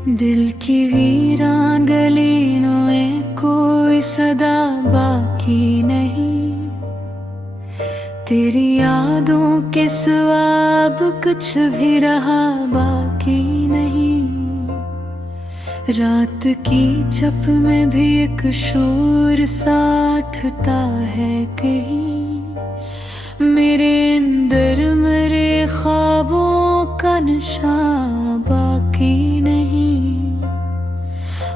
दिल की वीरान गलियों में कोई सदा बाकी नहीं। तेरी यादों के सिवा अब कुछ भी रहा बाकी नहीं। रात की चप में भी एक शोर सा उठता है कहीं। मेरे अंदर मेरे ख्वाबों का नशा बाकी नहीं।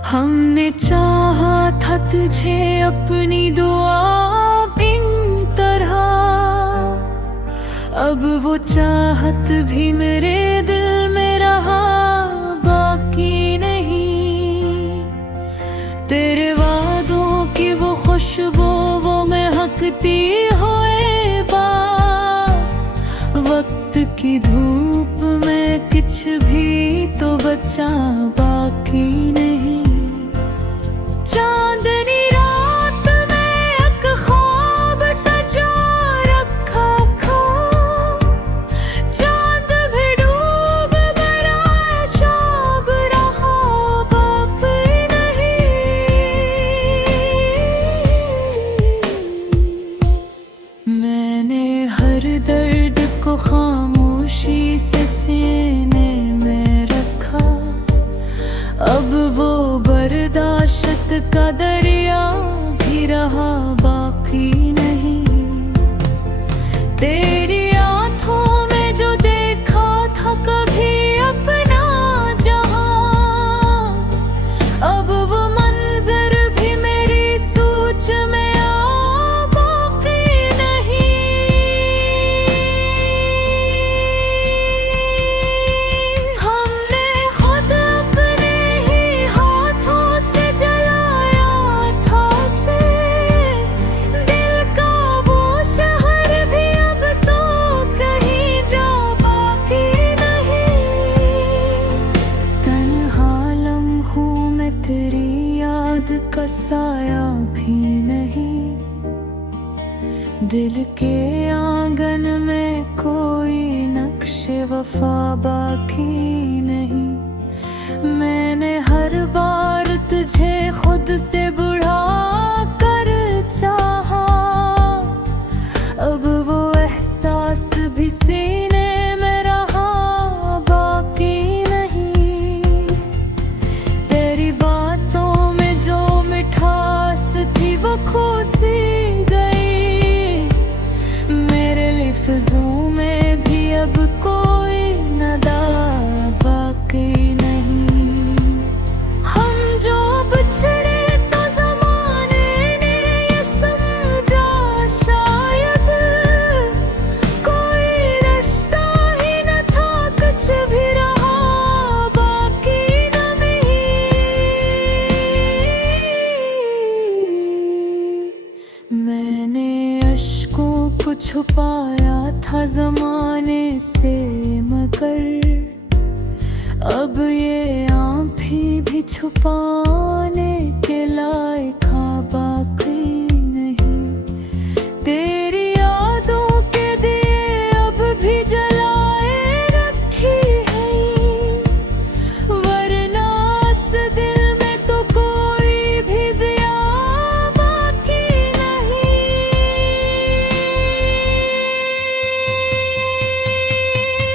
हमने चाहा था तुझे अपनी दुआ बिन तरह, अब वो चाहत भी मेरे दिल में रहा बाकी नहीं। तेरे वादों की वो खुशबू वो महकती हुए बात, वक्त की धूप में कुछ भी तो बचा बाकी नहीं। चांदनी रात में एक ख्वाब सजा रखा था, चांद भी डूब मेरा चाब रहा बाकी नहीं। मैंने हर दर्द को खामोशी से सीने में रखा, अब वो बर्दाश्त का दरिया भी रहा बाकी नहीं। तेरी आंखों में जो देखा था कभी अपना जहां, अब वो मंजर भी मेरी सोच में आ बाकी नहीं। हमने खुद अपने ही हाथों से जलाया था से दिल का वो शहर भी अब तो कहीं जा बाकी नहीं। तन्हा लम्हों में तेरी याद का साया भी नहीं। दिल के आंगन में कोई नक्शे वफा बाकी नहीं। मैंने हर बार तुझे खुद से बुढ़ा कर चाहा, अब वो एहसास भी सीने में रहा बाकी नहीं। तेरी बातों में जो मिठास थी वो खो सी गई, मेरे लफ्ज़ों में भी अब कोई नदा बाकी नहीं। हम जो बिछड़े तो ज़माने ने ये समझा शायद कोई रिश्ता ही न था, कुछ भी रहा बाकी नहीं। मैंने अश्कों को छुपाया था ज़माने से मगर अब ये आँखें भी छुपाने के लायक बाकी नहीं। तेरी यादों के दिए अब भी जलाए रखी है, वरना इस दिल में तो कोई भी जिया बाकी नहीं।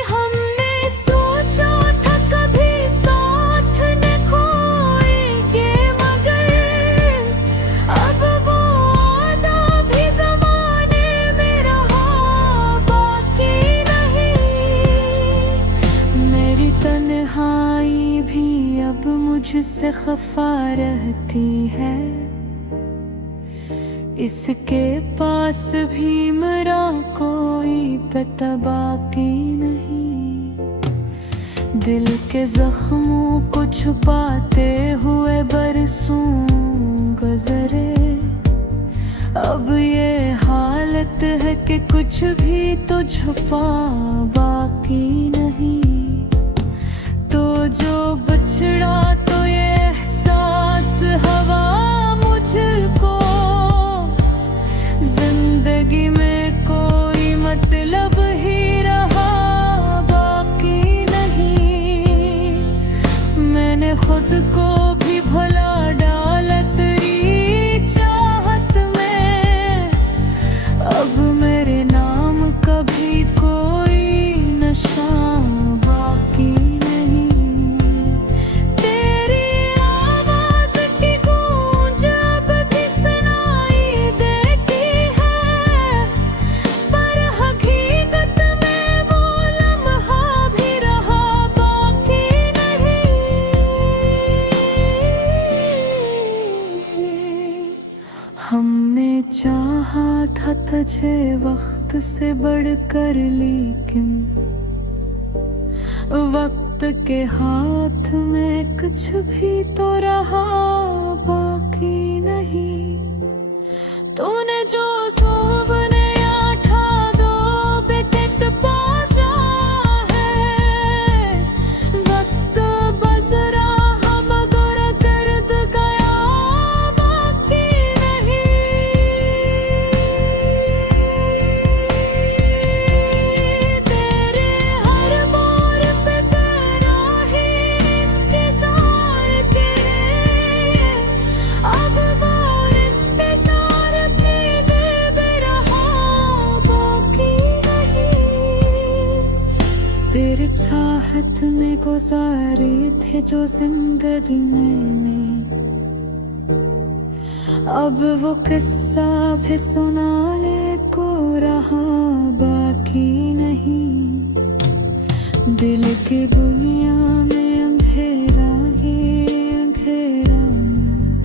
हमने सोचा था कभी साथ न खोएंगे मगर अब वो वादा भी ज़माने में रहा बाकी नहीं। मेरी तन्हाई भी अब मुझसे खफा रहती है, इसके पास भी मेरा कोई पता बाकी नहीं। दिल के जख्मों को छुपाते हुए बरसों गुजरे, अब ये हालत है कि कुछ भी तो छुपा बाकी नहीं। तो जो बिछड़ा तो ये एहसास हवा मुझको, जिंदगी में कोई मतलब ही रहा बाकी नहीं। मैंने खुद को भी भुला डाला तेरी चाहत में। अब मेरे नाम कभी कोई नशा बाकी नहीं। तेरी आवाज की गूंज अब भी सुनाई देती है, पर हकीकत में वो लम्हा भी रहा बाकी नहीं। हमने चाहा था तुझे वक्त से बढ़कर, लेकिन वक्त के हाथ में कुछ भी तो रहा बाकी नहीं। तूने जो सोवने आठा दो बेटेट पासा है, वक्त बस रहा मगर गर्द गया बाकी नहीं। तेरे हर मोड़ पे तेरा ही इंतजार करे, अब वो इंतजार भी बेरहा बाकी नहीं। तेरे चाहत में गुजारे थे जो जिंदगी मैंने, अब वो किस्सा भी सुनाने को रहा बाकी नहीं। दिल की दुनिया में अंधेरा ही अंधेरा में,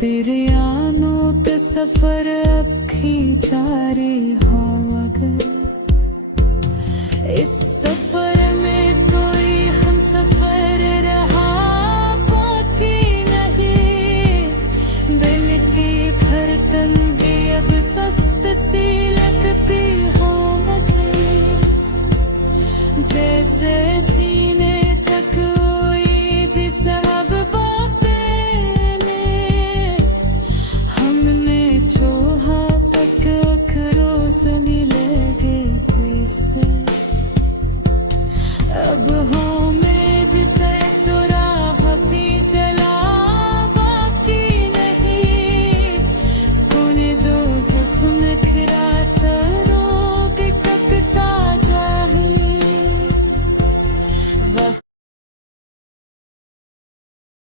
तेरे आनों पे सफर अब खींचा रे हो अगर इस सफर